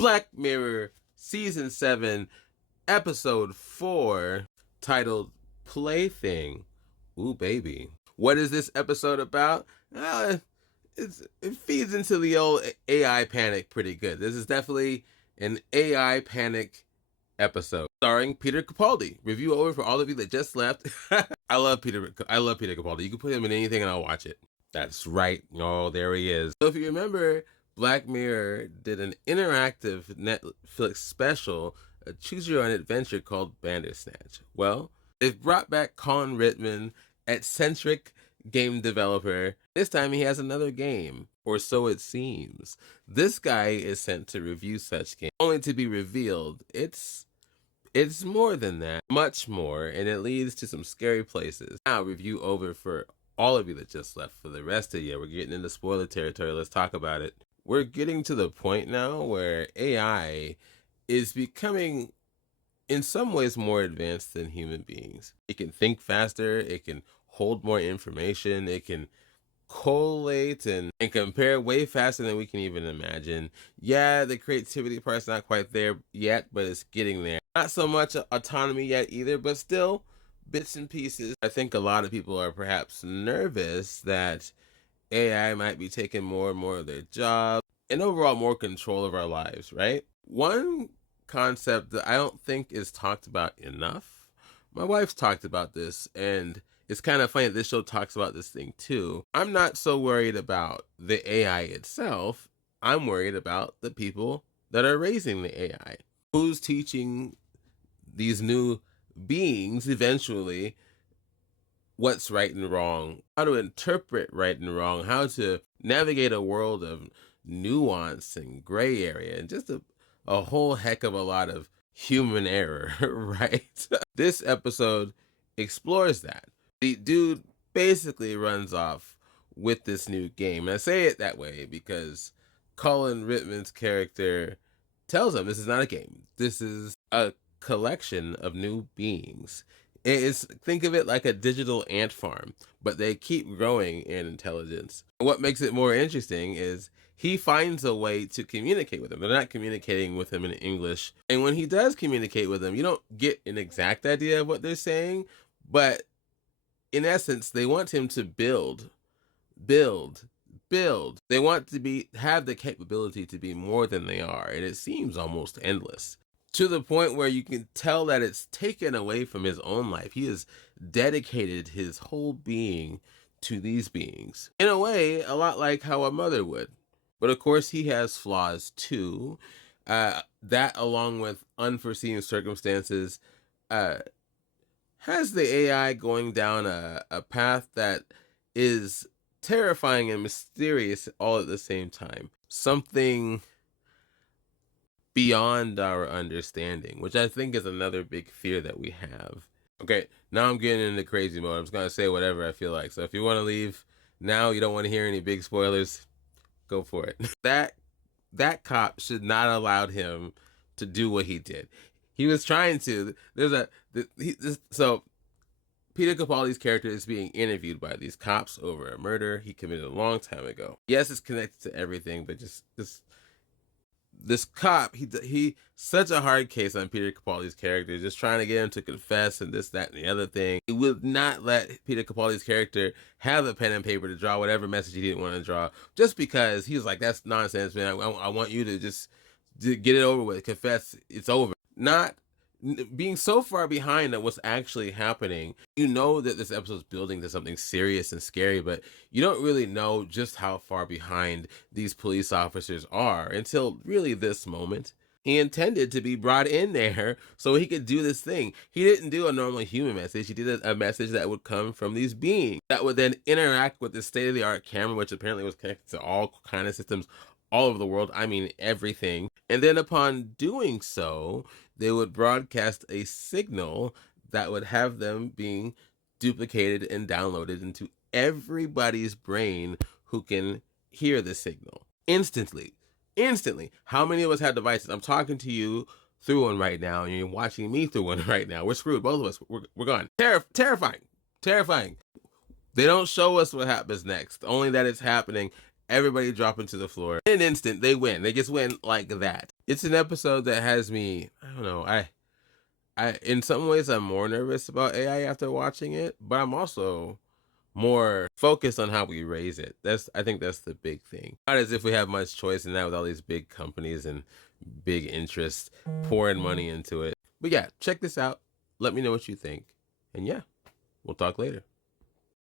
Black Mirror Season 7, Episode 4, titled Plaything. Ooh, baby. What is this episode about? It feeds into the old AI panic pretty good. This is definitely an AI panic episode starring Peter Capaldi. Review over for all of you that just left. I love Peter Capaldi. You can put him in anything and I'll watch it. That's right. Oh, there he is. So if you remember, Black Mirror did an interactive Netflix special, a choose your own adventure called Bandersnatch. Well, they've brought back Colin Rittman, eccentric game developer. This time he has another game, or so it seems. This guy is sent to review such game, only to be revealed it's more than that, much more, and it leads to some scary places. Now, review over for all of you that just left. For the rest of you, we're getting into spoiler territory. Let's talk about it. We're getting to the point now where AI is becoming, in some ways, more advanced than human beings. It can think faster, it can hold more information, it can collate and compare way faster than we can even imagine. Yeah, the creativity part's not quite there yet, but it's getting there. Not so much autonomy yet either, but still bits and pieces. I think a lot of people are perhaps nervous that AI might be taking more and more of their job and overall more control of our lives, right? One concept that I don't think is talked about enough, my wife's talked about this, and it's kind of funny that this show talks about this thing too. I'm not so worried about the AI itself. I'm worried about the people that are raising the AI. Who's teaching these new beings eventually what's right and wrong, how to interpret right and wrong, how to navigate a world of nuance and gray area, and just a whole heck of a lot of human error, right? This episode explores that. The dude basically runs off with this new game. And I say it that way because Colin Rittman's character tells him this is not a game. This is a collection of new beings. Think of it like a digital ant farm, but they keep growing in intelligence. What makes it more interesting is he finds a way to communicate with them. They're not communicating with him in English. And when he does communicate with them, you don't get an exact idea of what they're saying, but in essence, they want him to build. They want to have the capability to be more than they are, and it seems almost endless. To the point where you can tell that it's taken away from his own life. He has dedicated his whole being to these beings. In a way, a lot like how a mother would. But of course, he has flaws too. That, along with unforeseen circumstances, has the AI going down a path that is terrifying and mysterious all at the same time. Something beyond our understanding, which I think is another big fear that we have. Okay, now I'm getting into crazy mode. I'm just going to say whatever I feel like. So if you want to leave now, you don't want to hear any big spoilers, go for it. That cop should not have allowed him to do what he did. He was trying to. So Peter Capaldi's character is being interviewed by these cops over a murder he committed a long time ago. Yes, it's connected to everything, but just this cop, he such a hard case on Peter Capaldi's character, just trying to get him to confess and this, that, and the other thing. He would not let Peter Capaldi's character have a pen and paper to draw whatever message he didn't want to draw, just because he was like, that's nonsense, man. I want you to just get it over with, confess, it's over. Not being so far behind at what's actually happening. You know that this episode's building to something serious and scary, but you don't really know just how far behind these police officers are until really this moment. He intended to be brought in there so he could do this thing. He didn't do a normal human message. He did a message that would come from these beings that would then interact with the state-of-the-art camera, which apparently was connected to all kind of systems all over the world. I mean, everything. And then upon doing so, they would broadcast a signal that would have them being duplicated and downloaded into everybody's brain who can hear the signal instantly. How many of us have devices? I'm talking to you through one right now, and you're watching me through one right now. We're screwed, both of us. We're gone. Terrifying. They don't show us what happens next, only that it's happening everybody dropping to the floor. In an instant, they win. They just win like that. It's an episode that has me, I don't know, I in some ways I'm more nervous about AI after watching it, but I'm also more focused on how we raise it. I think that's the big thing. Not as if we have much choice in that with all these big companies and big interests pouring money into it. But yeah, check this out. Let me know what you think. And yeah, we'll talk later.